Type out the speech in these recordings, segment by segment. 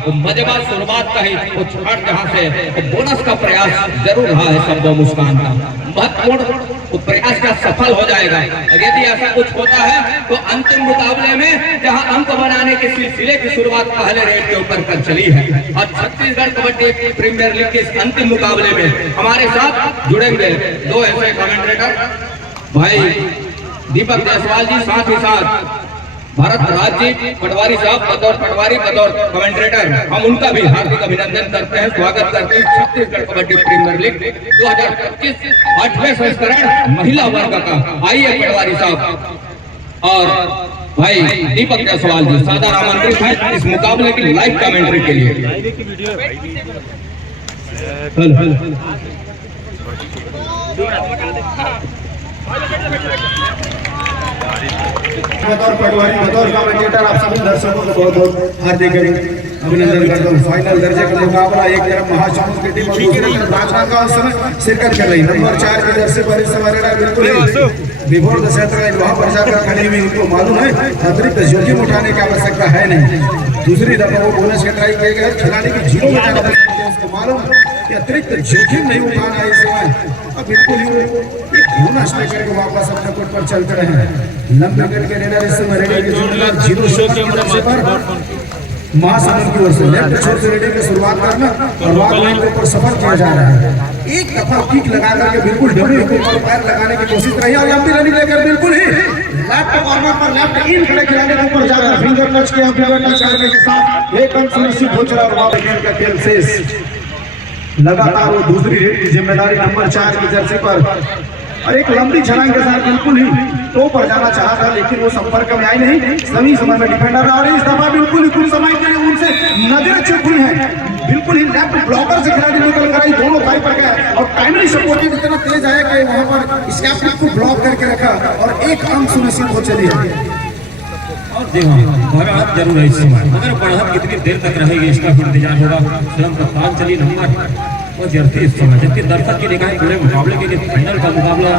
वो मजेदार शुरुआत का ही वो छठ जहाँ से बोनस का प्रयास जरूर रहा है शब्दों मुस्कान का महत्वपूर्ण वो प्रयास का सफल हो जाएगा। यदि ऐसा कुछ होता है तो अंतिम मुकाबले में जहां अंक बनाने के सिलसिले की शुरुआत पहले रेट के ऊपर कर चली है और छत्तीसगढ़ कबड्डी प्रीमियर लीग के इस अंतिम मुकाबले में हमारे साथ जुड़ेंगे दो ऐसे कमेंटेटर भाई दीपक जायसवाल जी, साथ ही साथ भरत राज जी पटवारी साहब बतौर पटवारी बतौर कमेंटेटर। हम उनका भी हार्दिक अभिनंदन करते हैं, स्वागत करते हैं छत्तीसगढ़ कबड्डी प्रीमियर लीग 2025 8वें संस्करण महिला वर्ग का। आइए पटवारी साहब और भाई दीपक जायसवाल जी सादर आमंत्रित है इस मुकाबले की लाइव कमेंट्री के लिए। बतौर पटवारी बतौर कमेंटेटर आप सभी दर्शकों को बहुत बहुत हार्दिक अभिनंदन करता हूँ। फाइनल दर्जे का मुकाबला एक तरफ महासमुंद की टीम और दूसरी तरफ राजनांदगांव इस समय शिरकत कर रही। नंबर 4 के दर्जे पर इस समय बिल्कुल विभोर दशहरा वहाँ पर जाकर खड़ी हुई, उनको मालूम है अतिरिक्त जोखिम उठाने की आवश्यकता है नहीं। दूसरी दफा वो बोनस का ट्राई किया गया, खिलाड़ी की जीरो में जाना पड़ता है, उसको मालूम कि अतिरिक्त जोखिम नहीं उठाना है इस समय। अब बिल्कुल ही बोनस लेकर के वापस अपने कोर्ट पर चलते रहे। लंबे गढ़ के रेडर इस समय रेडी के जिम्मेदार जीरो शो के दर्जे पर महासमुंद की ओर से लेफ्ट छोर से रेडी की शुरुआत करना और वॉक लाइन के ऊपर सफर किया जा रहा है। एक दफा किक लगा करके बिल्कुल डबल हुक पर पैर लगाने की कोशिश रही और लंबी रनिंग लेकर बिल्कुल ही लेफ्ट कॉर्नर पर लेफ्ट इन खड़े खिलाड़ी के ऊपर जाकर फिंगर टच किया, फिंगर टच करने के साथ एक अंक सुनिश्चित हो चला और वहां गेम का खेल शेष। लगातार वो दूसरी रेड की जिम्मेदारी नंबर 4 की जर्सी पर और एक लंबी छलांग के साथ बिल्कुल ही टो पर जाना चाहा था, लेकिन वो संपर्क में आई नहीं। सभी समय में डिफेंडर और इस दफा बिल्कुल ही कुछ समय के लिए उनसे नजरें चुप हुई हैं। बिल्कुल ही लेफ्ट ब्लॉकर से खिलाड़ी निकल कर आई, दोनों थाई पर गए और टाइमली सपोर्टिंग इतना तेज आया कि वहां पर स्कैप को ब्लॉक करके रखा और एक अंक सुनिश्चित हो चली है। जी हाँ, बढ़त जरूर है इस समय, मगर बढ़त कितनी देर तक रहेगी इसका भी इंतजार होगा। स्वयं कप्तान चली नंबर वो जर्सी इस समय, जबकि दर्शक की निगाहें पूरे मुकाबले के लिए फाइनल का मुकाबला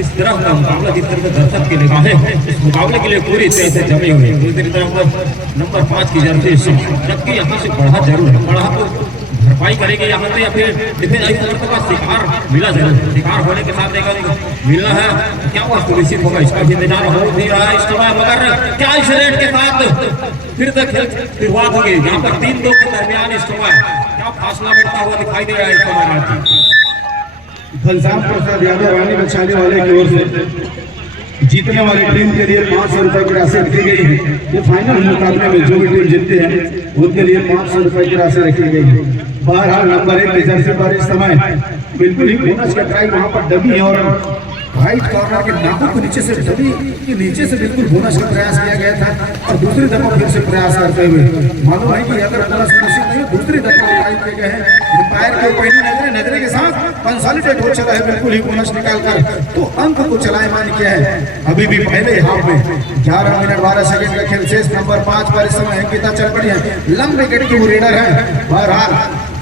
इस तरह का मुकाबला जिस तरह से दर्शक की निगाहें इस मुकाबले के लिए पूरी तरह से जमी हुई। दूसरी तरफ नंबर 5 की जर्सी इस समय, जबकि यहाँ से बढ़त जरूर है, बढ़त भरपाई करेगी यहाँ से या फिर डिफेंस आई का शिकार मिला जरूर, शिकार होने के साथ देखा मिलना है क्या वो सुनिश्चित होगा, इसका भी इंतजार हो भी रहा है इस समय। मगर क्या इस रेट के साथ फिर से खेल शुरुआत होगी यहाँ पर 3-2 के दरमियान इस समय क्या फासला बढ़ता हुआ दिखाई दे रहा है इस समय। घनश्याम प्रसाद यादव रानी बचाने वाले की ओर से जीतने वाली टीम के लिए 500 रुपए की राशि रखी गई है। ये फाइनल मुकाबले में जो भी टीम जीतती है उनके लिए 500 रुपए की राशि रखी गई है। बहरहाल नंबर 1 की जर्सी पर इस समय बिल्कुल ही बोनस का ट्राई वहां पर डमी है और राइट कॉर्नर के नाकों के नीचे से डमी के नीचे से बिल्कुल बोनस का प्रयास किया गया था और दूसरी दफा फिर से प्रयास करते हुए मालूम है कि अगर बोनस सुनिश्चित नहीं दूसरी दफा ट्राई किए गए हैं। अंपायर के पहली नजरे के साथ कंसोलिडेट हो चला है, बिल्कुल ही बोनस निकालकर तो अंक को चलायमान किया है। अभी भी पहले हाफ में 11 मिनट 12 सेकंड का खेल शेष। नंबर 5 पर इस समय अंकिता चल पड़ी है, लंबे गढ़ की वो रेडर है। बहरहाल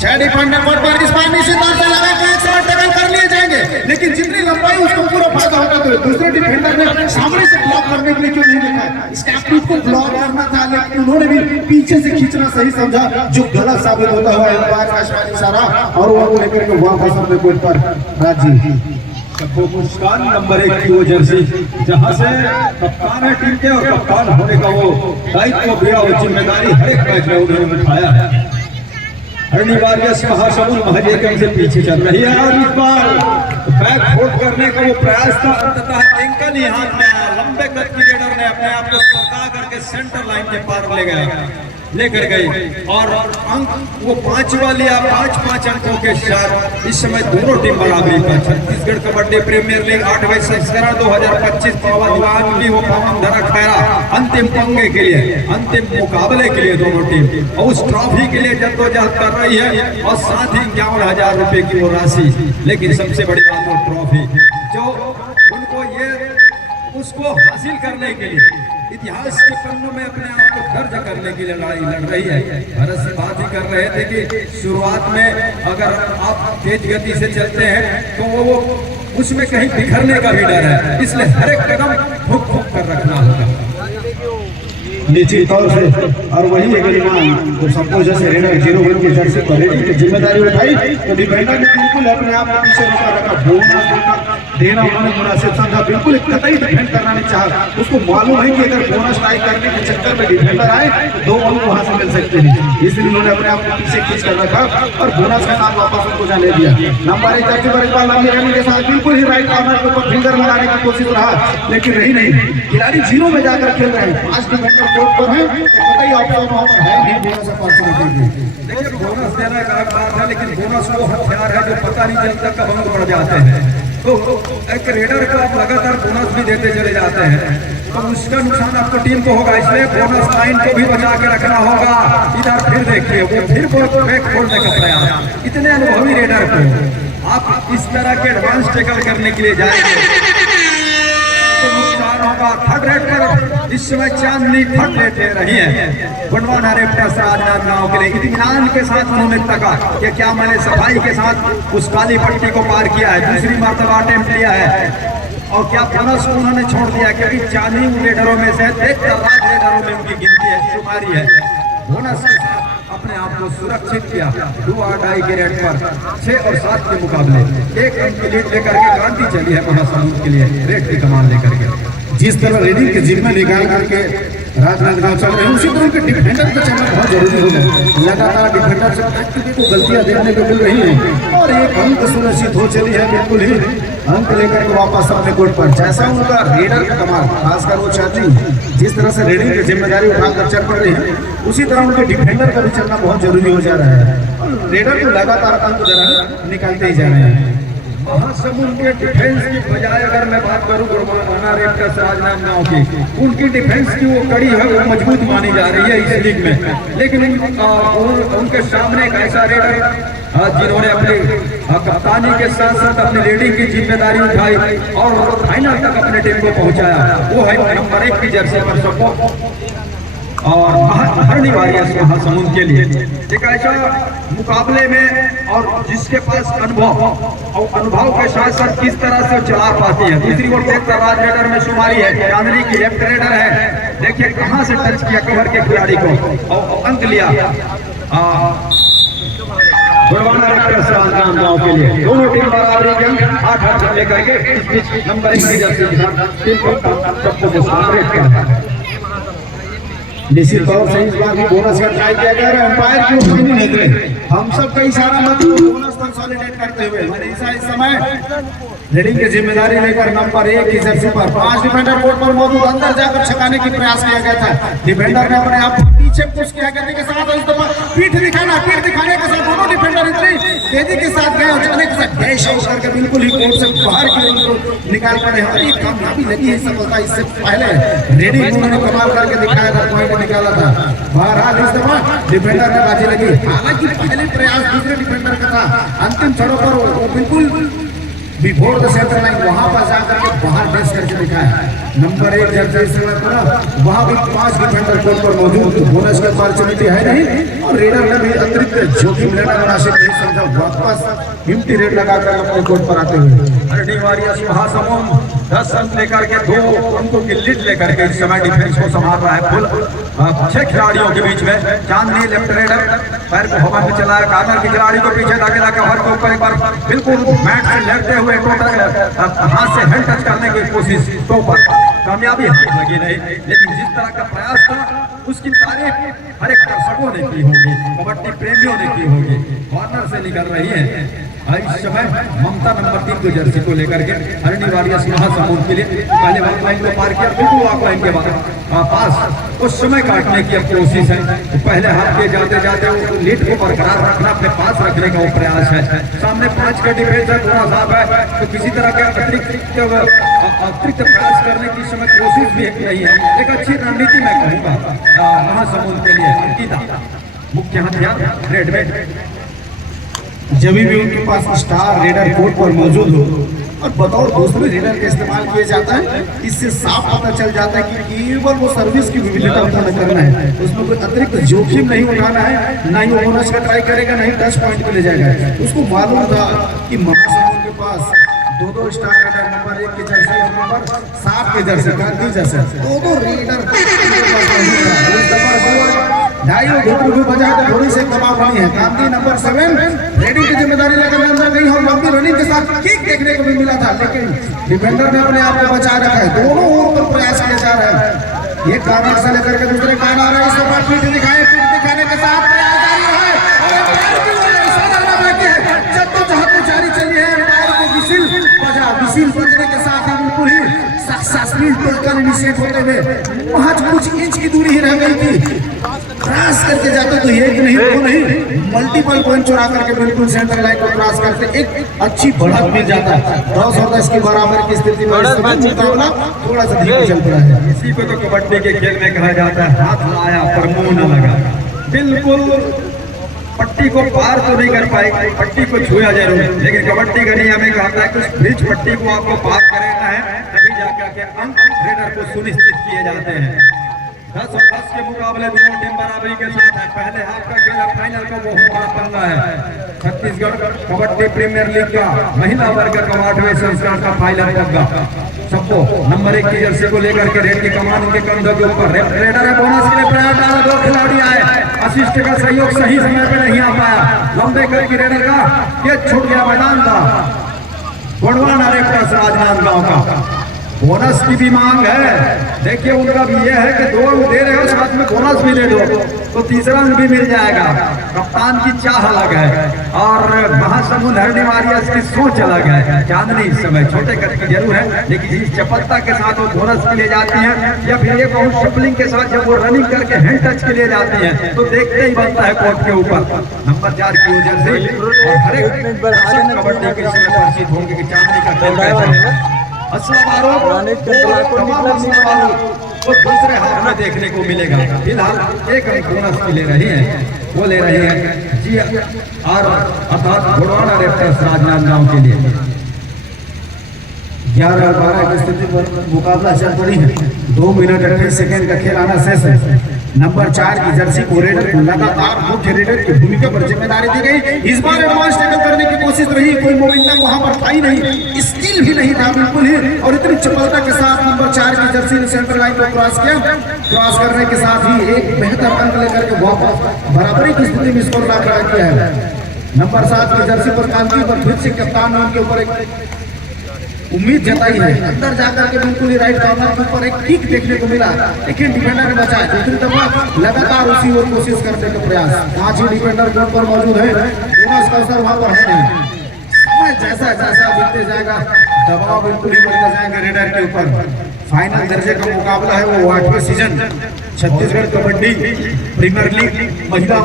6 डिफेंडर कोर्ट पर इस बार निश्चित तौर से लगा के 108 टैकल कर लिए जाएंगे, लेकिन जितनी लंबाई उसको पूरा फायदा होता तो दूसरे डिफेंडर ने सामने से ब्लॉक करने के लिए क्यों नहीं देखा, स्कैप को ब्लॉक करना था, लेकिन उन्होंने भी पीछे से खींचना सही समझा जो गलत साबित होता हुआ अंपायर का इशारा और वो लेकर के वापस अपने कोर्ट पर राजी। मुस्कान नंबर 1 की वो जर्सी जहां से कप्तान है टीम के और कप्तान होने का वो दायित्व भी और जिम्मेदारी हर एक मैच में उन्होंने उठाया है। हरनीवारियस महासमुंद महजेकम से पीछे चल रही है और इस बार बैक फोर्ट करने का वो प्रयास था, अंततः एंकल ही हाथ में आया। लंबे कद की रेडर ने अपने आप को सरका करके सेंटर लाइन के पार लेकर गई और अंक वो 5वां लिया। 5-5 अंकों के साथ इस समय दोनों टीम बराबरी पर। छत्तीसगढ़ कबड्डी प्रीमियर लीग 8वें संस्करण 2025 पावन भी वो पावन धरा खैरा अंतिम पंगे के लिए अंतिम मुकाबले के लिए दोनों टीम और उस ट्रॉफी के लिए जद्दोजहद कर रही है और साथ ही 51,000 रुपए की वो राशि। लेकिन सबसे बड़ी बात वो ट्रॉफी जो उनको ये उसको हासिल करने के लिए इतिहास के पन्नों में अपने आप को दर्ज करने की लड़ाई लड़ रही है। भरत से बात ही कर रहे थे कि शुरुआत में अगर आप तेज गति से चलते हैं तो वो उसमें कहीं बिखरने का भी डर है, इसलिए हर एक कदम ठोक ठोक कर रखना होगा। निश्चित तौर से। और वही एक ईमान जो सबको जैसे रेडर 0-1 की जर्सी पर रेडिंग की जिम्मेदारी उठाई तो डिफेंडर ने बिल्कुल अपने आप को पीछे रोका रखा, बोनस देना उन्होंने मुनासिब समझा, बिल्कुल एक कतई डिफेंड करना नहीं चाहा। उसको मालूम है कि अगर बोनस ट्राई करने के चक्कर में डिफेंडर आए तो 2 अंक वहां से मिल सकते हैं, इसलिए उन्होंने अपने आप को पीछे खींच कर रखा और बोनस के साथ वापस उनको जाने दिया। नंबर 1 जर्सी पर इकबाल लंबी रनिंग के साथ बिल्कुल ही राइट कॉर्नर के ऊपर फिंगर लगाने की कोशिश रहा, लेकिन रही नहीं। खिलाड़ी 0 में जाकर खेल रहे हैं, 5 डिफेंडर कोर्ट पर है, कतई ऑप्शन वहां पर है नहीं बोनस अपॉर्चुनिटी। देखिए बोनस देना एक अलग बात है, लेकिन बोनस वो हथियार है जो पता नहीं चलता कब अंक बढ़ जाते हैं। तो एक रेडर को आप लगातार बोनस भी देते चले जाते हैं तो उसका नुकसान आपको टीम को होगा, इसलिए बोनस लाइन को भी बचा के रखना होगा। इधर फिर देखिए वो फिर बैक खोलने का प्रयास, इतने अनुभवी रेडर को आप इस तरह के एडवांस टैकल करने के लिए जाएंगे तो नुकसान होगा। थर्ड रेड पर इस समय चांदनी फट लेते रही है गोंडवाना रेप्टर्स राजनांदगांव के लिए। इत्मीनान के साथ उन्होंने तका कि क्या मैंने सफाई के साथ उस काली पट्टी को पार किया है, दूसरी मर्तबा अटेम्प्ट लिया है और क्या बोनस को उन्होंने छोड़ दिया, क्योंकि चांदनी रेडरों में से 13 रेडरों में उनकी गिनती है, शुमारी है। बोनस के साथ अपने आप को सुरक्षित किया, 2 और 2.5 के रेट पर 6 और 7 के मुकाबले 1 अंक की लीड लेकर के क्रांति चली है महासमुंद के लिए रेट की कमान लेकर के। जिस तरह रेडिंग के जिम्मे निकाल करके राजनांदगांव चल रहे हैं उसी तरह के डिफेंडर को चलना बहुत जरूरी हो गया। लगातार डिफेंडर से टैक्टिक को गलतियां देखने को मिल रही हैं और एक अंक सुनिश्चित हो चली है, बिल्कुल ही अंक लेकर के वापस अपने कोर्ट पर। जैसा उनका रेडर का कमाल, खासकर वो चाहती जिस तरह से रेडिंग की जिम्मेदारी उठाकर चल पड़ रही है उसी तरह उनके डिफेंडर का भी चलना बहुत जरूरी हो जा रहा है और रेडर को लगातार अंक जरा निकालते ही जा रहे हैं। महासमुंद के डिफेंस की बजाय अगर मैं बात करूं गोंडवाना रेप्टर्स राजनांदगांव की, उनकी डिफेंस की वो कड़ी है वो मजबूत मानी जा रही है इस लीग में, लेकिन उनके सामने एक ऐसा रेडर जिन्होंने अपने कप्तानी के साथ साथ अपनी लीडिंग की जिम्मेदारी उठाई और फाइनल तक अपने टीम को पहुंचाया, वो है नंबर 1 की जर्सी पर सबको और हरनी वारियर्स महासमुंद के लिए एक ऐसा मुकाबले में और जिसके पास अनुभव और अनुभव के साथ साथ किस तरह से चला पाती है। दूसरी ओर देखकर राज रेडर में शुमारी है, चांदनी की लेफ्ट रेडर है, देखिए कहां से टच किया कवर के खिलाड़ी को और अंक लिया गोंडवाना रेप्टर्स राजनांदगांव के लिए। दोनों टीम बराबरी के अंक 8-8 लेकर के इस बीच नंबर 1 की जर्सी के साथ टीम को सबको रेट किया है। निश्चित तौर से इस बार भी बोनस का ट्राई किया गया है, अंपायर की ओपिनियन नहीं देते, हम सब का इशारा मत बोनस कंसोलिडेट करते हुए मनीषा इस समय रेडिंग की जिम्मेदारी लेकर नंबर 1 की जर्सी पर 5 डिफेंडर कोर्ट पर मौजूद, अंदर जाकर छकाने की प्रयास किया गया था। डिफेंडर ने अपने आप को पीछे पुश किया करने के साथ इस दफा पीठ दिखाने के साथ दोनों डिफेंडर इतनी तेजी के साथ गए अचानक से डैश होकर के बिल्कुल ही कोर्ट से बाहर की उनको निकाल पड़े और ये कामयाबी लगी है सफलता। इससे पहले रेडिंग उन्होंने कमाल करके दिखाया था, पॉइंट निकाला था। बहरहाल इस दफा डिफेंडर ने बाजी लगी, हालांकि पहले प्रयास दूसरे डिफेंडर का था, अंतिम छोरों पर वो बिल्कुल बिफोर द सेंटर लाइन वहां पर जाकर के बाहर बेस करके दिखाया। नंबर 1 जर्सी वहां भी 5 डिफेंडर कोर्ट पर मौजूद, बोनस की अपॉर्चुनिटी है नहीं और रेडर ने भी अतिरिक्त जोखिम लेना मुनासिब नहीं समझा, वापस हिम्मती रेड लगाकर अपने कोर्ट पर आते हुए हरनी वारियर्स महासमुंद 10 अंक लेकर के 2 अंकों की लीड लेकर के इस समय डिफेंस को संभाल रहा है। फुल 6 खिलाड़ियों के बीच में चांदनी लेफ्ट रेडर पैर को हवा में चलाया, कार्नर के खिलाड़ी को पीछे धकेला कवर के ऊपर एक बार बिल्कुल मैट से लड़ते हुए टोटल हाथ से हेड टच करने की कोशिश, तो पर कामयाबी लगी नहीं, लेकिन जिस तरह का प्रयास था उसकी तारीफ हर एक दर्शकों ने की होगी, कबड्डी प्रेमियों ने की होगी। कॉर्नर से निकल रही है इस समय ममता नंबर 3 की जर्सी को लेकर के हरनी वारियर्स महासमुंद के लिए पहले वॉक लाइन को पार किया, बिल्कुल वॉक लाइन के बाद पास उस समय काटने की अब कोशिश है। तो पहले हाथ के जाते जाते वो लीड को बरकरार रखना, अपने पास रखने का वो प्रयास है। सामने 5 का डिफेंस है, थोड़ा साफ है, तो किसी तरह का अतिरिक्त प्रयास करने की समय कोशिश भी नहीं है। एक अच्छी रणनीति मैं कहूँगा महासमुंद के लिए। अंकिता मुख्य हथियार रेड में जब भी उनके पास स्टार रेडर कोर्ट पर मौजूद हो और बतौर दूसरे रेडर का इस्तेमाल किया जाता है, इससे साफ पता चल जाता है कि केवल वो सर्विस की विविधता पूर्ण करना है, उसमें कोई अतिरिक्त जोखिम नहीं उठाना है, ना ही वो बोनस का ट्राई करेगा, ना ही 10 पॉइंट के ले जाएगा। उसको मालूम था कि महासमुंद के पास दो स्टार रेडर नंबर 1 की जर्सी और नंबर 7 की जर्सी गांधी जर्सी दो रेडर ढाई घुटू भी बजा तो थोड़ी से दबाव नहीं है। गांधी नंबर 7 रेडिंग की जिम्मेदारी लेकर अंदर गई और लंबी रनिंग के साथ किक देखने को भी मिला था, लेकिन डिफेंडर ने अपने आप को बचा रखा है। दोनों ओर पर प्रयास किया जा रहा है। एक कार्नर से लेकर के दूसरे कार्नर है, इस बार पीठ दिखाए, पीठ दिखाने के साथ प्रयास जारी है जारी चली है। पैर को विसिल बजा, विसिल बजने के साथ ही बिल्कुल ही सक्सेसफुल टोटल इनिशिएट होते हुए महज कुछ इंच की दूरी ही रह गई थी। क्रॉस करके जाते तो एक नहीं दो नहीं मल्टीपल पॉइंट चुरा करके बिल्कुल सेंटर लाइन को क्रॉस करते एक अच्छी बढ़त मिल जाता है। 10 और 10 के बराबर की स्थिति में मुकाबला थोड़ा सा धीरे चल रहा है। इसी को तो कबड्डी के खेल में कहा जाता है हाथ लाया पर मुंह न लगा। बिल्कुल पट्टी को पार तो नहीं कर पाएगी, पट्टी को छुआ जरूर, लेकिन कबड्डी का नियम में कहता है कि उस ब्रिज पट्टी को आपको पार करना है, तभी जाकर के अंक रेडर को सुनिश्चित किए जाते हैं। 10 और 10 के मुकाबले दोनों टीम बराबरी के साथ है। पहले हाफ का खेल फाइनल का बहुत बड़ा पंगा है। छत्तीसगढ़ कबड्डी प्रीमियर लीग का महिला वर्ग का 8वें संस्करण का फाइनल पंगा। सबको नंबर 1 की जर्सी को लेकर के रेड की कमान उनके कंधों के ऊपर। रेडर है बोनस के लिए प्रयास डाला, 2 खिलाड़ी आए, असिस्ट का सहयोग सही समय पे नहीं आ पाया। लंबे करके रेडर का ये छूट गया मैदान था। गोंडवाना रेडर्स राजनांदगांव का बोनस की भी मांग है। देखिए उनका भी ये है कि 2 अंक दे रहे हो, साथ में बोनस भी दे दो तो तीसरा अंक भी मिल जाएगा। कप्तान की चाह अलग है और महासमुंद हरणी वारियर्स की सोच अलग है। चांदनी इस समय छोटे कद की जरूर है, लेकिन इस चपलता के साथ वो बोनस के लिए जाती हैं या फिर एक और शपलिंग के साथ जब वो रनिंग करके हैंड टच के लिए जाती हैं तो देखते ही बनता है कोर्ट के ऊपर। नंबर 4 की वजह से और हर एक कबड्डी के इसमें परिचित होंगे कि चांदनी का खेल कैसा है। वो दूसरे हाथ में देखने को मिलेगा। फिलहाल एक अंक बोनस की ले रही है, वो ले रही है जी और अर्थात गोंडवाना रेडर्स राजनांदगांव के लिए। 11 और 12 की स्थिति पर मुकाबला चल पड़ी है। 2 मिनट 28 सेकंड का खेल आना शेष है। नंबर 4 की जर्सी को रेडर को लगातार मुख्य रेडर की भूमिका पर जिम्मेदारी दी गई। इस बार एडवांस टैकल करने की कोशिश रही, कोई मोमेंटम वहां पर था ही नहीं, स्किल भी नहीं था बिल्कुल ही, और इतनी चपलता के साथ नंबर 4 की जर्सी ने सेंटर लाइन को क्रॉस किया। क्रॉस करने के साथ ही एक बेहतर अंक लेकर के वापस बराबरी की स्थिति में स्कोर ला खड़ा किया है। नंबर 7 की जर्सी पर कांति पर फिर से कप्तान ने उनके ऊपर एक उम्मीद जताई है। अंदर जाकर के बिल्कुल ही राइट कॉर्नर के ऊपर एक किक देखने को मिला, लेकिन डिफेंडर ने बचाया। दूसरी तरफ लगातार उसी ओर कोशिश करने का प्रयास। 5 ही डिफेंडर कोर्ट पर मौजूद है, बोनस का अवसर वहां पर है नहीं। समय जैसा जैसा बीतते जाएगा दबाव बिल्कुल ही बढ़ते जाएंगे रेडर के ऊपर। फाइनल दर्जे का मुकाबला है वो 8वें season Chhattisgarh kabaddi premier league महिला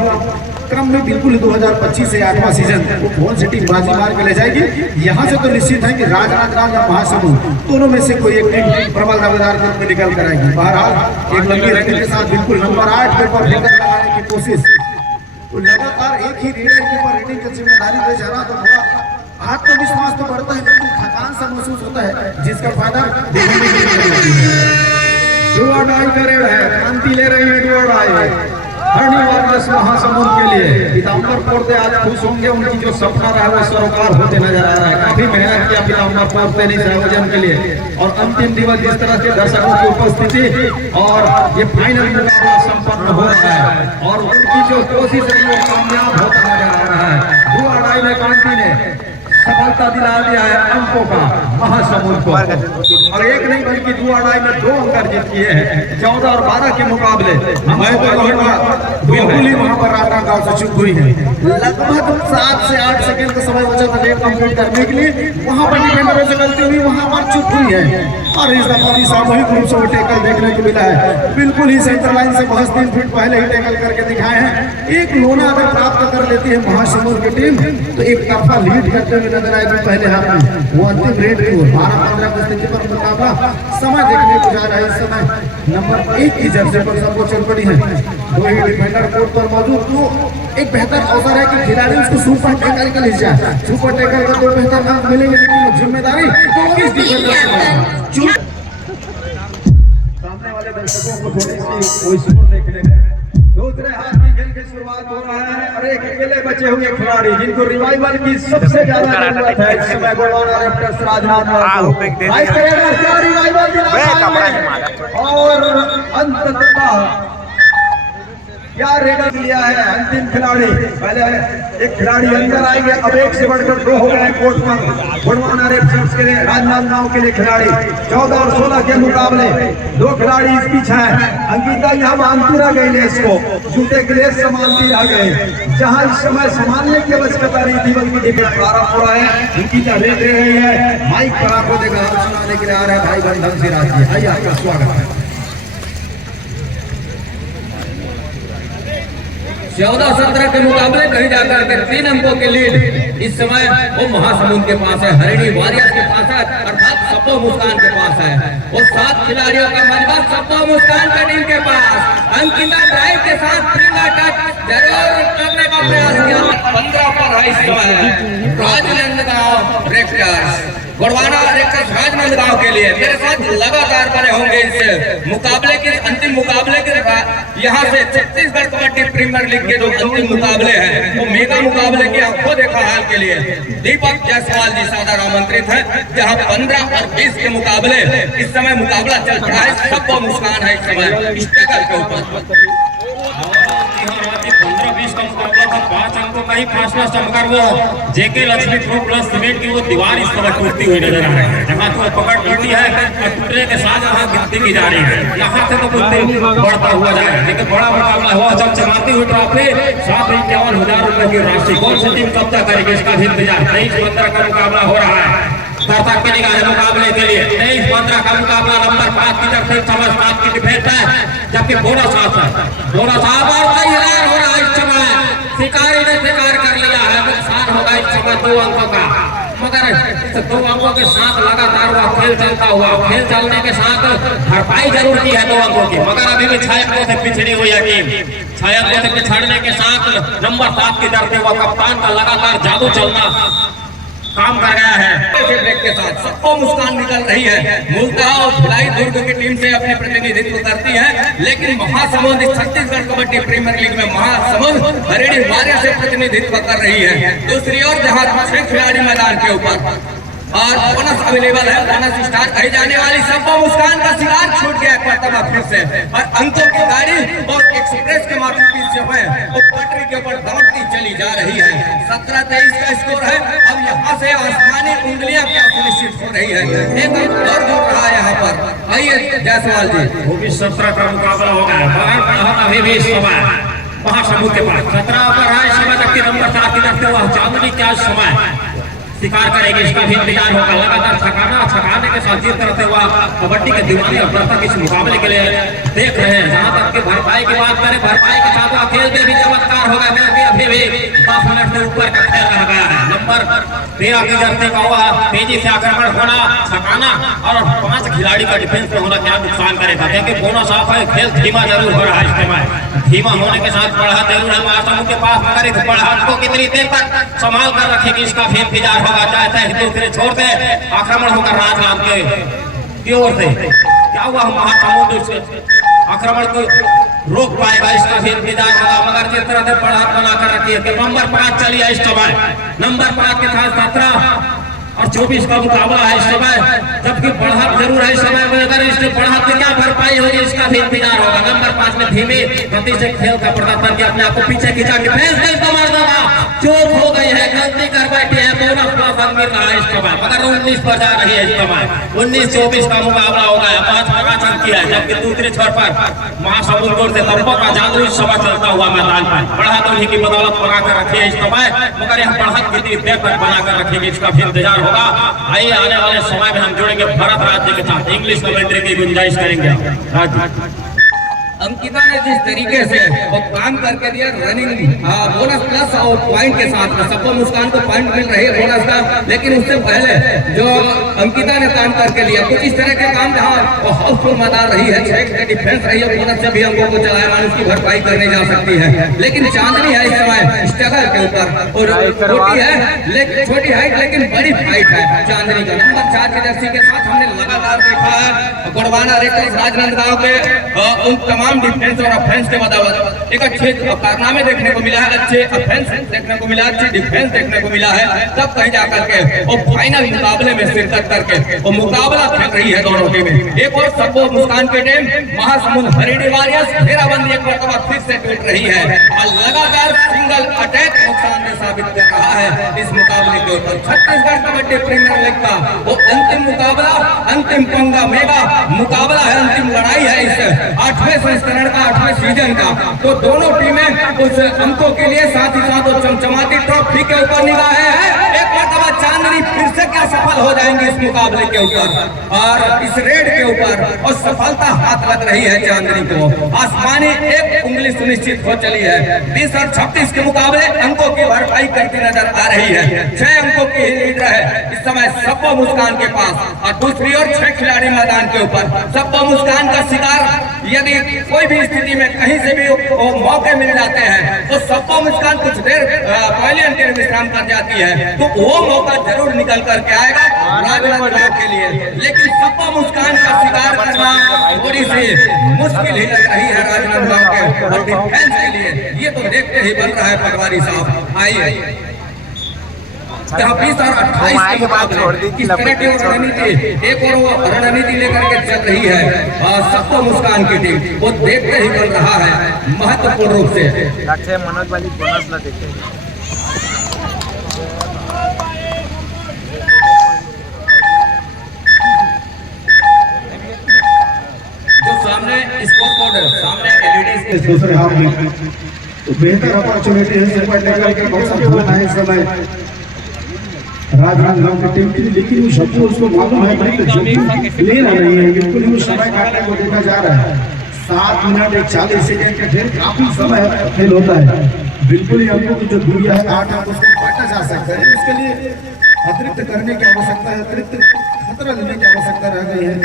क्रम में बिल्कुल 2025 से 8वां सीजन वो कौन सी टीम बाजी मार के ले जाएगी। यहाँ से तो निश्चित है कि राजनांदगांव या महासमुंद दोनों में से कोई एक टीम प्रबल दावेदार के रूप में निकल कर आएगी। बहरहाल एक लंबी रनिंग के साथ बिल्कुल नंबर 8 के ऊपर फिगर लगाने की कोशिश, तो लगातार एक ही रेडर के ऊपर रेडिंग की जिम्मेदारी दे जा रहा, तो थोड़ा आत्मविश्वास तो बढ़ता है, लेकिन थकान सा महसूस होता है जिसका फायदा देखने के लिए डुआ डाई का रेड है। क्रांति ले रही है डुआ डाई हरणी वारियर्स महासमुंद के लिए। पीताम्बर पोर्ते आज खुश होंगे, उनकी जो सपना रहा है वो सरोकार होते नजर आ रहा है। काफी मेहनत किया पीताम्बर पोर्ते ने इस आयोजन के लिए, और अंतिम दिवस जिस तरह से दर्शकों की उपस्थिति और ये फाइनल मुकाबला संपन्न हो रहा है और उनकी जो कोशिश है वो कामयाब होता नजर आ रहा है। डुआ डाई में क्रांति ने सफलता दिला दिया है अंकों का महासमुंद को, और एक नहीं बल्कि 2 अढ़ाई में 2 अंक अर्जित किए हैं 14 और 12 के मुकाबले। मैं तो बिल्कुल ही वहां पर राजनांदगांव से चूक हुई है। लगभग 7 से 8 सेकंड का समय बचा था गेम कंप्लीट करने के लिए, वहां पर डिफेंडरों से गलती हुई, वहां पर चूक हुई है। और इस दफा भी सामूहिक रूप से वो टैकल देखने को मिला है। बिल्कुल ही सेंटर लाइन से 3 फीट पहले ही टैकल करके दिखाए हैं। एक लोना अगर प्राप्त कर लेती है महासमुंद की टीम तो एक तरफा लीड करते हुए नजर आएगी पहले हाथ में। वो अंतिम रेड की ओर 12-15 की स्थिति पर मुकाबला समय देखने को जा रहा है। इस समय नंबर 1 की जर्सी पर सबको चल पड़ी है। 2 ही डिफेंडर कोर्ट पर मौजूद, तो एक बेहतर अवसर है कि खिलाड़ी उसको सुपर टैकल कर ले जाए। सुपर टैकल का तो बेहतर अंक मिलेंगे, लेकिन जिम्मेदारी सामने वाले दर्शकों को थोड़ी सी कोई स्कोर देखने में दूसरे हाथ में खेल के शुरुआत हो रहा है और एक अकेले बचे हुए खिलाड़ी जिनको रिवाइवल की सबसे ज्यादा जरूरत है इस समय गोलवाना रैप्टर्स राजनांदगांव को। भाई करेगा क्या रिवाइवल दिलाएंगे और अंततः क्या रेडर लिया है अंतिम खिलाड़ी। पहले एक खिलाड़ी अंदर आएंगे, अब एक से बढ़कर 2 हो गए कोर्ट पर गोलवाना रैप्टर्स के लिए, राजनांदगांव के लिए खिलाड़ी 14 और 16 के मुकाबले 2 खिलाड़ी इस पीछे हैं। अंकिता यहाँ मानती रह गई लेस को, जूते के लेस संभालती रह गई, जहाँ इस समय संभालने की आवश्यकता नहीं थी बल्कि डिबेट प्रारंभ हो रहा है। अंकिता रेड दे रही है, माइक पर आपको देखा सुनाने के लिए आ रहा है भाई बंधन से राजी। आइए आपका स्वागत है। 14-17 के मुकाबले कहीं जाकर के 3 अंकों के लीड इस समय वो महासमुंद के पास है, हरिणी वॉरियर्स के पास है, अर्थात सप्पो मुस्कान के पास है। वो 7 खिलाड़ियों का मजबा सप्पो मुस्कान की टीम के पास। अंकिता ड्राइव के साथ फिंगर टच जरूर करने का प्रयास किया। 15 पर है इस समय राजनांदगांव रैप्टर्स, गोलवाना रैप्टर्स राजनांदगांव के लिए मेरे साथ लगातार बने होंगे इस मुकाबले के अंतिम मुकाबले के यहाँ से छत्तीसगढ़ कबड्डी प्रीमियर लीग के जो अंतिम मुकाबले हैं वो मेगा मुकाबले की आपको देखा हाल के लिए दीपक जायसवाल जी सादर आमंत्रित है, जहाँ 15 और 20 के मुकाबले इस समय मुकाबला चल रहा है। सबको मुस्कान है इस समय स्टेकर के ऊपर। 15-20 का मुकाबला था, 5 अंकों का ही फासला चमकर वो जेके लक्ष्मी प्रो प्लस सीमेंट की वो दीवार इस तरह टूटती हुई नजर आ रही है। जहाँ तो पकड़ टूटी है और टूटने के साथ यहाँ गिनती की जा रही है, यहाँ से तो कुछ बढ़ता हुआ जा रहा है। लेकिन बड़ा मुकाबला हुआ जब चलाती हुई ट्रॉफी 751,000 रुपए की राशि कौन सी टीम कब तक करेगी इसका भी इंतजार। 23-15 का मुकाबला हो रहा है दर्शक के निकाले मुकाबले के लिए। 23-15 का मुकाबला नंबर 5 की तरफ से समझ 7 की डिफेंस है, जबकि बोनस आता है। बोनस और हैरान हो रहा है इस समय, शिकारी ने शिकार कर लिया है। नुकसान होगा इस समय 2 अंकों का, मगर 2 अंकों के साथ लगातार वह खेल चलता हुआ, खेल चलने के साथ भरपाई जरूर की है 2 अंकों की, मगर अभी भी 6 अंकों से पिछड़ी हुई है टीम। 6 अंकों से पिछड़ने के साथ नंबर 7 की तरफ से वह कप्तान का लगातार जादू चलना काम कर गया है। ब्रेक के साथ सबको मुस्कान निकल रही है। मूलतः और भिलाई दुर्ग की टीम से अपने प्रतिनिधित्व करती है, लेकिन महासमुंद छत्तीसगढ़ कबड्डी प्रीमियर लीग में महासमुंद हरिणी वॉरियर्स से प्रतिनिधित्व कर रही है। दूसरी ओर जहां 6 खिलाड़ी मैदान के ऊपर और बोनस अवेलेबल है, बोनस स्टार कही जाने वाली सबको मुस्कान का शिकार छूट गया एक बार फिर से, और अंकों की गाड़ी और एक्सप्रेस के माध्यम से वो पटरी के ऊपर दौड़ती चली जा रही है। 17-23 का स्कोर है। अब यहाँ से आसमानी उंगलियां क्या सुनिश्चित हो रही है, एक दौर जुड़ रहा है यहाँ पर। आइए जायसवाल जी। वो भी 17 का मुकाबला हो गया, अभी भी समय महासमुंद के पास 17 पर है समय, जबकि नंबर 7 की तरफ से वह चांदनी क्या समय शिकार करेगी इसका भी इंतजार होगा। लगातार छकाने के साथ जिस तरह से वह कबड्डी के दीवाने और दर्शक इस मुकाबले के लिए देख रहे हैं। जहां तक कि भरपाई की बात करें, भरपाई के साथ वह खेल में भी चमत्कार होगा, क्योंकि अभी भी 10 मिनट से ऊपर का खेल रह गया है। नंबर 13 की जर्सी का हुआ तेजी से आक्रमण होना, छकाना और 5 खिलाड़ी का डिफेंस में होना क्या नुकसान करेगा, क्योंकि बोनस ऑफ है। खेल धीमा जरूर हो रहा है इस समय, धीमा होने के साथ बढ़त जरूर है महासमुंद के पास, मगर इस बढ़त को कितनी देर तक संभाल कर रखेगी इसका भी इंतजार होगा। चाहता है दूसरे छोड़ दे, आक्रमण होकर राजनांद की ओर से क्या हुआ, महासमुंद आक्रमण को रोक पाएगा इसका भी इंतजार होगा। मगर जिस तरह से बढ़त बनाकर रखी है, नंबर 5 चलिए इस समय, नंबर 5 के साथ 17 और 24 का मुकाबला है इस समय, जबकि बढ़त जरूर है इस समय में, अगर इस बढ़त की क्या भरपाई होगी इसका भी इंतजार होगा। नंबर 5 ने धीमे गति से खेल का प्रदर्शन किया, अपने आप को पीछे खींचा, डिफेंस नहीं समझ रहा, चूक हो गई है, गलती कर बैठी है, बोनस प्लस अंक मिल रहा है इस समय, मगर 19 पर जा रही है इस समय। 19-24 का मुकाबला हो गया, 5 अंक किया है, जबकि दूसरे छोर पर महासमुंद से दर्पो का जादू इस समय चलता हुआ मैदान पर बढ़त उन्हीं की बदौलत बनाकर रखी है इस समय, मगर यह बढ़त कितनी देर तक बनाकर रखेगी इसका भी इंतजार होगा। आइए आने वाले समय में हम जुड़ेंगे भरत राज्य के साथ, इंग्लिश कमेंट्री की गुंजाइश करेंगे। अंकिता ने जिस तरीके से वो काम करके दिया रनिंग बोनस प्लस और पॉइंट के साथ में, सबको मुस्कान को पॉइंट मिल रही है बोनस का, लेकिन उससे पहले जो अंकिता ने काम करके लिया कुछ इस तरह के काम जहाँ वो हाउसफुल मैदान रही है, 6 डिफेंस रही है, बोनस से भी अंकों को चलाया उसकी भरपाई करने जा सकती है। लेकिन चांदनी है इस समय स्ट्रगल के ऊपर, और छोटी है छोटी हाइट लेकिन बड़ी फाइट है चांदनी का। नंबर 4 की जर्सी के साथ हमने लगातार देखा है गोलवाना रैप्टर्स राजनांदगांव के उन तमाम डिफेंस और ऑफेंस के बदौलत एक अच्छे कारनामे देखने को मिला है, अच्छे ऑफेंस देखने को मिला, अच्छी डिफेंस देखने को मिला है। तब कहीं जाकर के वो फाइनल मुकाबले में शिरकत करके वो मुकाबला खेल रही है दोनों टीमें। एक और सबको मुस्कान की टीम महासमुंद हरिणी वॉरियर्स घेराबंदी एक मरतबा फिर से टूट रही है और लगातार सिंगल अटैक नुकसान साबित कर रहा है इस मुकाबले के ऊपर। छत्तीसगढ़ कबड्डी प्रीमियर लीग का वो अंतिम मुकाबला, अंतिम पंगा मेगा मुकाबला है, अंतिम लड़ाई है इस 8वें संस्करण का, 8वें सीजन का। तो दोनों टीमें उस अंकों के लिए साथ ही साथ वो चमचमाती ट्रॉफी के ऊपर निगाहें हैं। एक मरतबा चांदनी फिर से क्या सफल हो जाएंगे इस मुकाबले के ऊपर और इस रेड के ऊपर, और सफलता हाथ लग रही है चांदनी को। आसमानी एक उंगली सुनिश्चित हो चली है। 20 और 26 के मुकाबले अंकों की भरपाई करती नजर आ रही है। 6 अंकों की लीड है इस समय सबको मुस्कान के पास, और दूसरी ओर 6 खिलाड़ी मैदान के ऊपर। सबको मुस्कान का शिकार यदि कोई भी स्थिति में कहीं से भी मौके मिल जाते हैं तो सबको मुस्कान कुछ देर पहले अंतिम विश्राम कर जाती है, तो वो मौका जरूर निकल करके आएगा राजनांदगांव के लिए। लेकिन सबको मुस्कान का शिकार करना थोड़ी सी मुश्किल ही लग रही है राजनांदगांव के और डिफेंस के लिए। ये तो देखते ही बन रहा है पटवारी साहब। आइए यहाँ 20 और 28 के मुकाबले किस तरह की रणनीति, एक और वो रणनीति लेकर के चल रही है और सबको मुस्कान की टीम वो देखते ही बन रहा है महत्वपूर्ण रूप से। मनोज वाली बोनस ला देखे जो सामने स्कोर बोर्ड है, सामने एलईडी दूसरे हाथ में तो बेहतर अपॉर्चुनिटी है सेपट लेकर के बहुत सा धोना है इस समय राजनांदगांव की टीम की, लेकिन वो शब्द उसको मालूम है भाई तो ले रही है, बिल्कुल ही समय काटने को देखा जा रहा है। 7 मिनट 41 सेकंड का खेल काफी समय खेल होता है, बिल्कुल ही अंकों की जो दूरियां है 8 अंक उसको काटा जा सकता है। इसके लिए अतिरिक्त करने की आवश्यकता है, अतिरिक्त खतरा लेने की आवश्यकता रह गई है।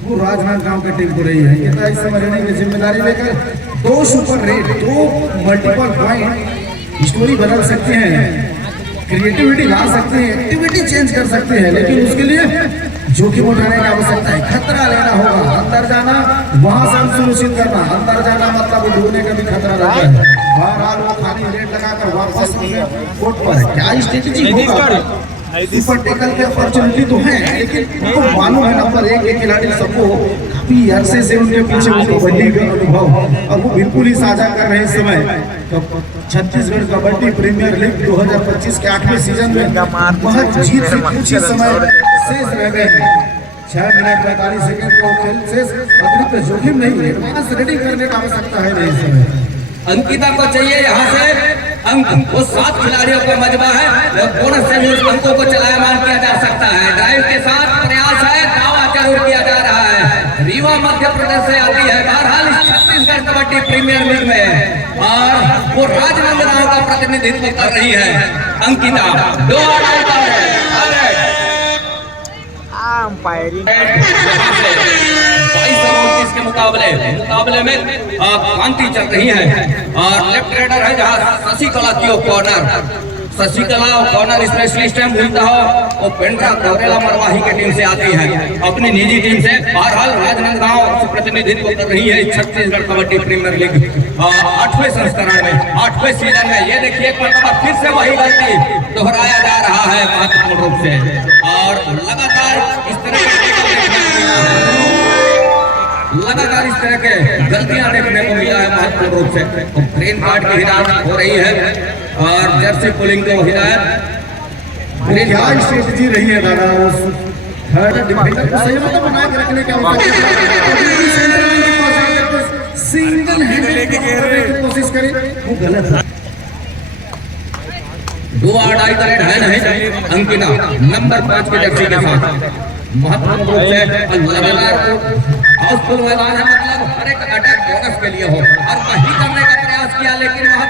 वो राजनांदगांव की टीम को रही है कि इस समय रहने की जिम्मेदारी लेकर 2 super rate, 2 multiple point story बदल सकते हैं, क्रिएटिविटी ला सकते हैं, एक्टिविटी चेंज कर सकते हैं, लेकिन उसके लिए जोखिम उठाने की आवश्यकता है, खतरा लेना होगा। अंदर जाना वहां से सुनिश्चित करना, अंदर जाना मतलब डूबने का भी खतरा रहता है। बहरहाल वो खाली रेट लगाकर वापस कोर्ट पर क्या स्ट्रेटेजी होगा, सुपर टेकल के अपॉर्चुनिटी तो है, लेकिन उनको मालूम है नंबर 1 के खिलाड़ी सबको काफी अरसे से उनके पीछे कबड्डी का अनुभव और वो बिल्कुल ही साझा कर रहे हैं इस समय। तो छत्तीसगढ़ कबड्डी प्रीमियर लीग 2025 के 8वें सीजन में बहुत जीत से कुछ ही समय शेष रह गए हैं। 6 मिनट 45 सेकंड को खेल शेष, अतिरिक्त जोखिम नहीं है, एडवांस रेडी करने की आवश्यकता है नहीं इस समय। अंकिता को चाहिए यहाँ से अंक, वो 7 खिलाड़ियों का मजबा है, बोनस से भी उस अंकों को चलायमान किया जा सकता है। ड्राइव के साथ प्रयास है, दावा जरूर किया जा रहा है। रीवा मध्य प्रदेश से आती है, बहरहाल इस छत्तीसगढ़ कबड्डी प्रीमियर लीग में और वो राजनांदगांव का प्रतिनिधित्व कर रही है अंकिता। 2 अंपायरिंग 22 और 29 के मुकाबले में क्रांति चल रही है और लेफ्ट रेडर है जहाँ शशिकला की कॉर्नर, शशिकला कॉर्नर स्पेशलिस्ट है, मूलतः वो पेंड्रा गौरेला मरवाही की टीम से आती है, अपनी निजी टीम से। बहरहाल राजनांदगांव से प्रतिनिधित्व कर रही है छत्तीसगढ़ कबड्डी प्रीमियर लीग 8वें संस्करण में, 8वें सीजन में। ये देखिए फिर से वही गलती दोहराया जा रहा है महत्वपूर्ण रूप से, और लगातार इस तरह के गलतियां देखने को मिला है महत्वपूर्ण रूप से। ग्रीन कार्ड की हिदायत हो रही है और जर्सी पुलिंग को हिदायत। क्या स्ट्रेटजी रही है दादा उस थर्ड डिफेंडर को सही मतलब बना के रखने की आवश्यकता है, सिंगल हैंड लेके कोशिश करें, वो गलत है। 2 आड़ाई का रेड है नहीं अंकिता नंबर 5 के जर्सी के साथ महत्वपूर्ण रूप से लगातार हाउसफुल मैदान है, मतलब हर एक अटैक बोनस के लिए हो और वही करने का प्रयास किया, लेकिन वहां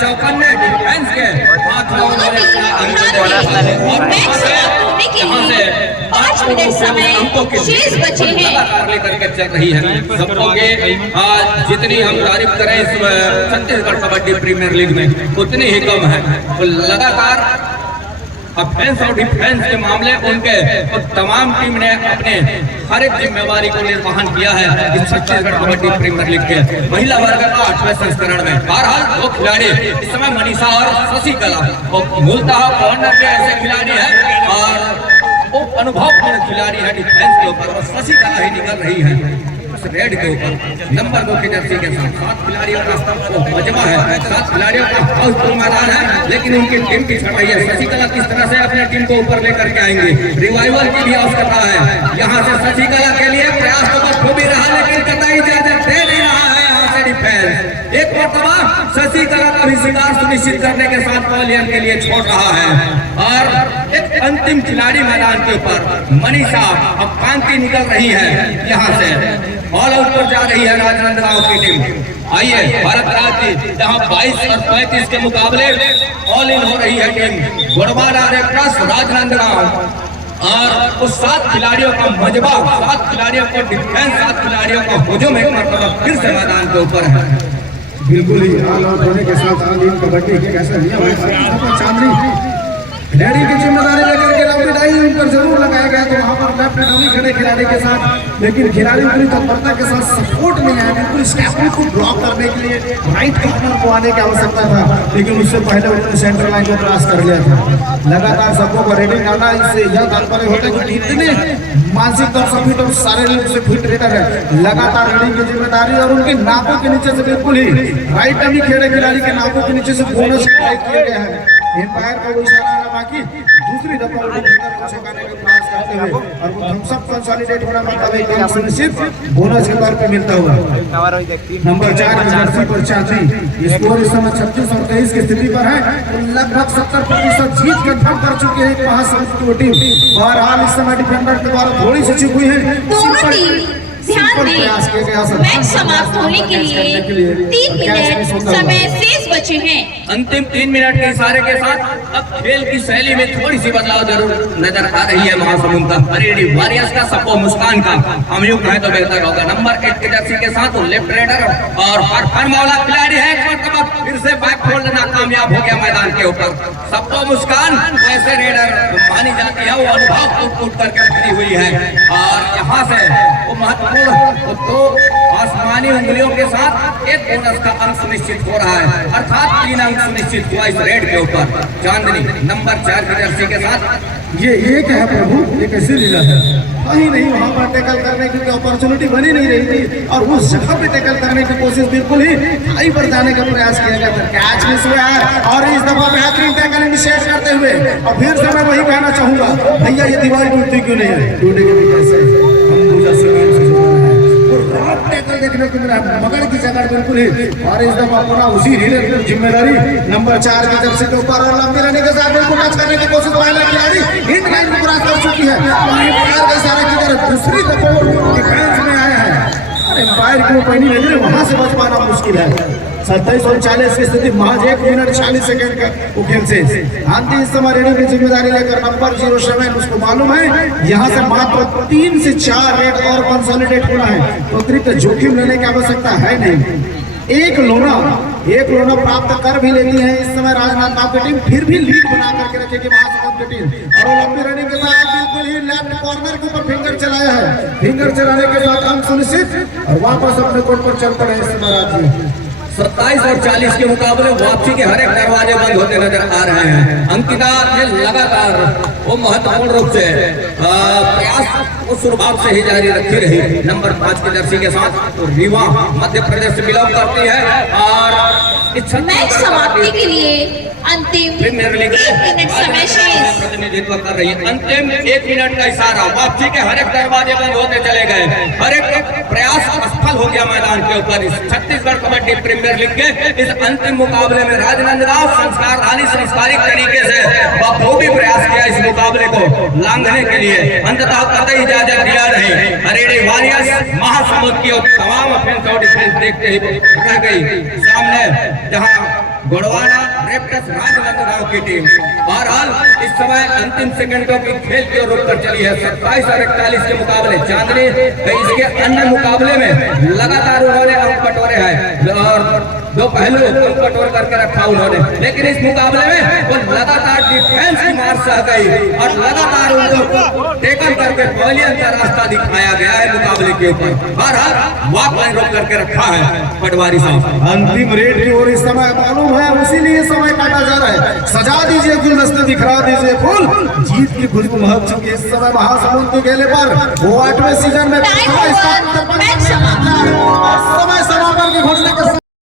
चौकन्ने डिफेंस के हाथ में उन्होंने 5 मिनट समय शेष बचे हैं। लगातार लेकर के चल रही है सबको के। आज जितनी हम तारीफ करें इस छत्तीसगढ़ कबड्डी प्रीमियर लीग में उतनी ही कम है। तो लगातार ऑफेंस और डिफेंस के मामले उनके तमाम टीम ने अपने हर एक जिम्मेवारी को निर्वहन किया है इस छत्तीसगढ़ कबड्डी प्रीमियर लीग के महिला वर्ग का 8वें संस्करण में। बहरहाल दो खिलाड़ी इस समय मनीषा और शशिकला मूलतः कॉर्नर के ऐसे खिलाड़ी है और वो अनुभवपूर्ण खिलाड़ी है डिफेंस के ऊपर, और शशिकला ही निकल रही है रेड के ऊपर नंबर 2 की जर्सी के साथ। 7 खिलाड़ियों का मजमा है, 7 खिलाड़ियों का हाउसफुल मैदान है, लेकिन उनकी टीम पिछड़ रही है। शशिकला किस तरह से अपने टीम को ऊपर लेकर के आएंगे, रिवाइवल की भी आवश्यकता है। यहाँ से शशिकला के लिए प्रयास तो खूबी रहा, लेकिन कतई इजाजत दे नहीं रहा है यहाँ से डिफेंस। एक मरतबा शशिकला का भी शिकार सुनिश्चित करने के साथ पॉलियन के लिए छोड़ रहा है, और एक अंतिम खिलाड़ी मैदान के ऊपर मनीषा अब कांति निकल रही है। यहाँ से ऑल आउट पर जा रही है राजनांदगांव की टीम। आइए भारत राज्य जहां 22 और 35 के मुकाबले ऑल इन हो रही है टीम गोड़वाड़ा रेडक्रॉस राजनांदगांव, और उस 7 खिलाड़ियों का मजबा, 7 खिलाड़ियों को डिफेंस, 7 खिलाड़ियों का हुजूम एक मरतबा फिर से मैदान के ऊपर है। बिल्कुल ही ऑल आउट होने के साथ आंदीन कबड्डी के कैसा नियम है। चांदनी खिलाड़ी की जिम्मेदारी लेकर के लंबी उन पर जरूर लगाया गया, तो वहां पर लेफ्ट डमी खड़े खिलाड़ी के साथ, लेकिन खिलाड़ी पूरी तत्परता के साथ सपोर्ट में आए। बिल्कुल स्टैपनी को ब्लॉक करने के लिए राइट कॉर्नर को आने की आवश्यकता था, लेकिन उससे पहले उन्होंने सेंटर लाइन को क्रॉस कर लिया था। लगातार सबको को रेडिंग डालना, इससे यह तात्पर्य होता है कि इतने मानसिक तौर से फिट और शारीरिक से फिट रेडर है। लगातार रेडिंग की जिम्मेदारी, और उनके नाकों के नीचे से बिल्कुल ही राइट डमी खेड़े खिलाड़ी के नाकों के नीचे से बोनस किया गया है। एम्पायर का इशारा है, बाकी दूसरी दफा उन्हें भीतर को छकाने का प्रयास करते हुए, और वो थम्स अप कंसोलिडेट होना मतलब एक अंक सुनिश्चित बोनस के तौर पे मिलता हुआ। नंबर 4 की जर्सी पर चांदी स्कोर इस समय 36 और 23 की स्थिति पर है। लगभग 70% जीत कंफर्म कर चुके हैं महासमुंद की टीम। बहरहाल इस समय डिफेंडर के द्वारा थोड़ी सी चूक हुई है। ध्यान दें, मैच समाप्त होने के लिए 3 मिनट समय शेष बचे हैं। अंतिम 3 मिनट के इशारे के साथ अब खेल की शैली में थोड़ी सी बदलाव जरूर नजर आ रही है महासमुंद का, हरियाणी वॉरियर्स का, सबको मुस्कान का। हम यूं कहें तो बेहतर होगा। नंबर 1 की जर्सी के साथ लेफ्ट रेडर और फर्म वाला खिलाड़ी है, फिर से बैक फोल्ड नाकामयाब हो गया मैदान के ऊपर। सबको मुस्कान ऐसे रेडर मानी जाती है, वो अनुभव कूट करके खड़ी हुई है, और यहाँ से वो महत्वपूर्ण तो आसमानी उंगलियों के साथ एक बोनस का अंक सुनिश्चित हो रहा है, अर्थात 3 अंक सुनिश्चित हुआ इस रेड के ऊपर। चांदनी नंबर 4 की जर्सी के साथ ये एक है प्रभु, ये कैसी लीला है। कहीं नहीं वहां पर टैकल करने की अपॉर्चुनिटी बनी नहीं रही थी, और उस जगह पे टैकल करने की कोशिश बिल्कुल ही हाई पर जाने का प्रयास किया गया था। कैच मिस हुआ है, और इस दफा बेहतरीन टैकल इनिशिएट करते हुए, और फिर से मैं वही कहना चाहूंगा, भैया ये दीवार टूटती क्यों नहीं है, टूटेगी कैसे। टैकल देखने को मिला मगर की जगह बिल्कुल ही, और इस दफा पूरा उसी रीडर की जिम्मेदारी नंबर 4 की जर्सी के ऊपर, और लंबी रहने के साथ बिल्कुल टच करने की कोशिश पहले खिलाड़ी हिट लाइन को क्रॉस कर चुकी है, और एम्पायर का इशारा की तरफ दूसरी दफा डिफेंस में आया है। एम्पायर को पैनी नजर वहां से बच पाना मुश्किल है। 27 और 40 की स्थिति, महज 1 मिनट 40 सेकंड का खेल से आंटी इस समय रेडिंग की जिम्मेदारी लेकर नंबर 07 उसको मालूम है यहाँ से मात्र 3 से 4 रेड और कंसोलिडेट होना है, तो अतिरिक्त जोखिम लेने की आवश्यकता है नहीं। एक लोना प्राप्त कर भी लेती है इस समय राजनांदगांव की टीम, फिर भी लीड बना करके रखेगी महासमुंद की टीम, और लंबी रनिंग के साथ बिल्कुल ही लेफ्ट कॉर्नर के ऊपर फिंगर चलाया है। फिंगर चलाने के साथ अंक सुनिश्चित, और वापस अपने कोर्ट पर चल पड़े इस समय राज्य। 27 और 40 के मुकाबले वापसी के हर एक दरवाजे बंद होते नजर आ रहे हैं। अंकिता ने लगातार वो महत्वपूर्ण रूप से प्रयास वो शुरुआत से ही जारी रखती रही। नंबर 5 की जर्सी के साथ तो रीवा मध्य प्रदेश से बिलोंग करती है, और इस मैच समाप्ति के लिए अंतिम 1 मिनट समय शेष। प्रतिनिधित्व कर रही है। अंतिम 1 मिनट का इशारा, वापसी के हर एक दरवाजे बंद होते चले गए, हर एक प्रयास असफल हो गया मैदान के ऊपर। इस छत्तीसगढ़ कबड्डी प्रीमियर लीग के इस अंतिम मुकाबले में राजनांदगांव संस्कारधानी संस्कारिक तरीके से बखूबी प्रयास किया इस मुकाबले को लांघने के लिए, अंततः कतई इजाजत दिया नहीं। हरियाणी वॉरियर्स महासमुंद की तमाम ऑफेंस और डिफेंस देखते ही रह गई सामने, जहां गोड़वाड़ा रेडक्रॉस राजनांदगांव की टीम बहरहाल इस समय अंतिम सेकंडों की खेल की ओर रुक कर चली है। 27 और 41 के मुकाबले चांदनी इसके अन्य मुकाबले में लगातार उन्होंने अंक बटोरे हैं, और जो पहलू कटोर करके रखा उन्होंने, लेकिन इस मुकाबले में वो लगातार डिफेंस की मार सह गई और लगातार उनको टेकन करके पवेलियन का रास्ता दिखाया गया है मुकाबले के ऊपर। बहरहाल वॉक लाइन रोक करके रखा है पटवारी साहब। अंतिम रेड की ओर इस समय मालूम है, उसीलिए समय काटा जा रहा है। सजा दीजिए गुलदस्ते, दिखला दीजिए फूल, जीत की खुशबू महक चुकी है इस समय महासमुंद के गेले पर। वो 8वें सीजन में टाइम ओवर, मैच समाप्त। समय समापन की घोषणा कर